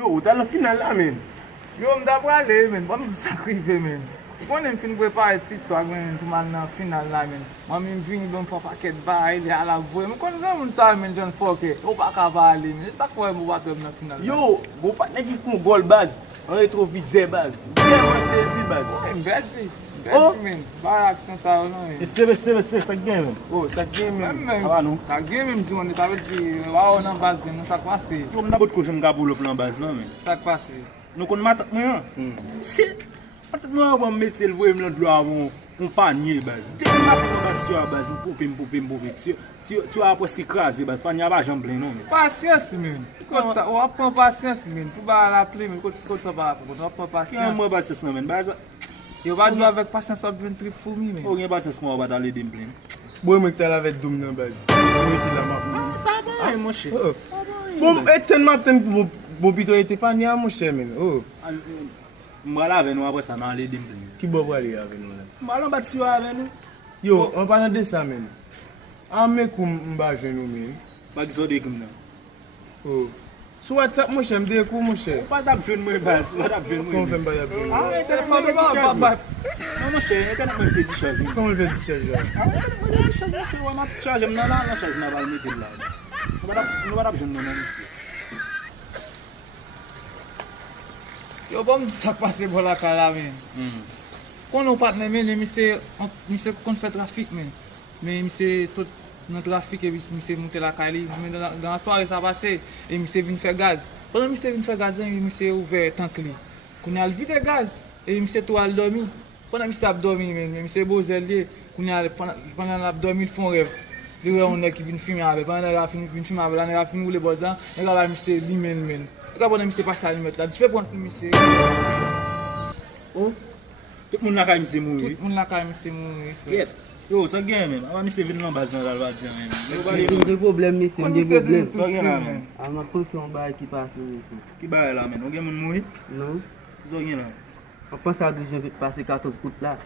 Yo, t'as la finale là, men. Yo, m'dapre ale men, bon m'sakrive men. Konen fin prepare ti swag men pou man nan final la men. Mwen min vini bon fò paket ba, ili ala voye. Mwen konen zan moun sa men John Foke. Ou pa ka va ale men. Sak fò mwen batè nan final la. Yo, go patne ki fon gol baz. An retrovise baz. Bien sezi baz. Mbedzi. Mbedzi men. Bar aksyon sa ou nan men. Se, sak gen men. Oh, sak gen men. Awa nou. Sak gen men mdjouan, ta ve di waw nan baz gen, nou sak pase. Yo, mna bot kosyon mga boulop nan baz nan men. Sak pase. Nou kon matak mwen an. Si, matak mwen an mwen mesel voye mwen do avon un panye baz. Dek matak mwen bat si yo a baz, mpopim. Si yo a pweski krasi baz, panye a ba jamble non men. Pasyans men. Ou apon pasyans men. Pou ba la ple men, kote sa ba apon. Ou apon pasyans. Kyan mwen pasyans nan men, baz. Yo ba djou avèk pasyans wap ven trip fou mi men. Ou gen pasyans kon wap ale dem plen. Boy mwen tal avèk doum nan baz. Mwen iti la map men. Sa ba yon monshe. Bon, eten map ten bon pito ete pa ni a monshe men. Mwa la ven nou apwe sa nan ale dem plen. Ki bo wale ave nou la. Mwa lan bat si yo ave nou. Yo, an pa nan de sa men. An me kou mba jen nou men. Bagi so de koum nan. Sou WhatsApp monshe mde kou monshe. Pas tap jwen mwen baz, pas tap jwen mwen. Kon fen ba yap jen. Ah, telefon de ba. Non monshe, e kan mwen pe di charge. Kon mwen fen di charge la. Ah, mwen pe di charge monshe, wè mat charge mnen la, nan charge nan bal metel la. Nou ba tap jwen mwen nan monshe. Yo bon sak pase bola kala men. Kon nou patne men, mise kon fè trafik men. Men mise sot nan trafik e mise monte la kali. Men dan soare sa pase, e mise vin fè gaz. Pendant mise vin fè gaz, mise ouve tank li. Koun al vide gaz, e mise tou al dormi. Pendant mise ap dormi men, mise bozel li. Koun al pendant ap dormi l fon rev. Li wè on ki vin filme ave. Pendant nè vin filme ave, la nè vin roule bozan, nè la mise li men men. Pendant mise passe à limite là, tu fais penser mise. Oh, tout moun la ka mise mouri. Tout moun la ka mise mouri. Yet. Yo, sa gen men. Awa mise vin nan bazan la lwa diyan men. C'est un problème, mais c'est un problème. Sa gen la men. A ma pression ba qui passe. Ki ba la men. O gen moun mouri? Non. Sa gen la. On pense à 12 je vais passer 14 coups là.